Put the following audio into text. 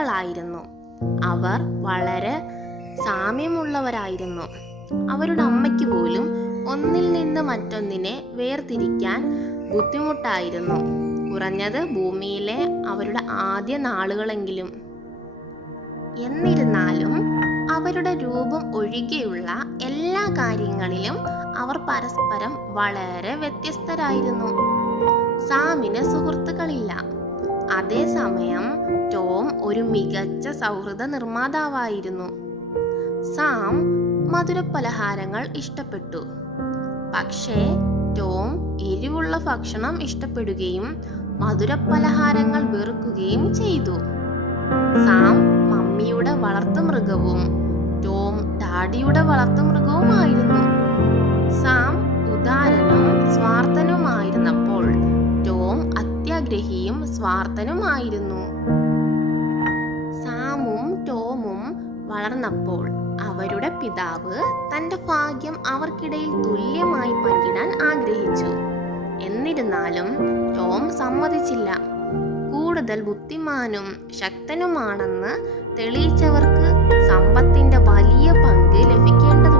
മക്കളായിരുന്നു. അവർ വളരെ സാമ്യമുള്ളവരായിരുന്നു. അവരുടെ അമ്മയ്ക്ക് പോലും ഒന്നിൽ നിന്ന് മറ്റൊന്നിനെ വേർതിരിക്കാൻ ബുദ്ധിമുട്ടായിരുന്നു, കുറഞ്ഞത് ഭൂമിയിലെ അവരുടെ ആദ്യ നാളുകളെങ്കിലും. എന്നിരുന്നാലും അവരുടെ രൂപം ഒഴികെയുള്ള എല്ലാ കാര്യങ്ങളിലും അവർ പരസ്പരം വളരെ വ്യത്യസ്തരായിരുന്നു. സാമിന് സുഹൃത്തുക്കളില്ല. അതേസമയം ടോം ഒരു മികച്ച സൗഹൃദ നിർമ്മാതാവായിരുന്നു. സാം മധുരപലഹാരങ്ങൾ ഇഷ്ടപ്പെട്ടു, പക്ഷേ ടോം എരിവുള്ള ഭക്ഷണം ഇഷ്ടപ്പെടുകയും മധുരപലഹാരങ്ങൾ വെറുക്കുകയും ചെയ്തു. സാം മമ്മിയുടെ വളർത്തുമൃഗവും ടോം ഡാഡിയുടെ വളർത്തുമൃഗവുമായിരുന്നു. Sam ഉദാരനും സ്വാർത്ഥനുമായിരുന്നപ്പോൾ Tom അത്യാഗ്രഹിയും സ്വാർത്ഥനുമായിരുന്നു. സാമും ടോമും വളർന്നപ്പോൾ അവരുടെ പിതാവ് തന്റെ ഭാഗ്യം അവർക്കിടയിൽ തുല്യമായി പങ്കിടാൻ ആഗ്രഹിച്ചു. എന്നിരുന്നാലും ടോം സമ്മതിച്ചില്ല. കൂടുതൽ ബുദ്ധിമാനും ശക്തനുമാണെന്ന് തെളിയിച്ചവർക്ക് സമ്പത്തിന്റെ വലിയ പങ്ക് ലഭിക്കേണ്ടതുണ്ട്.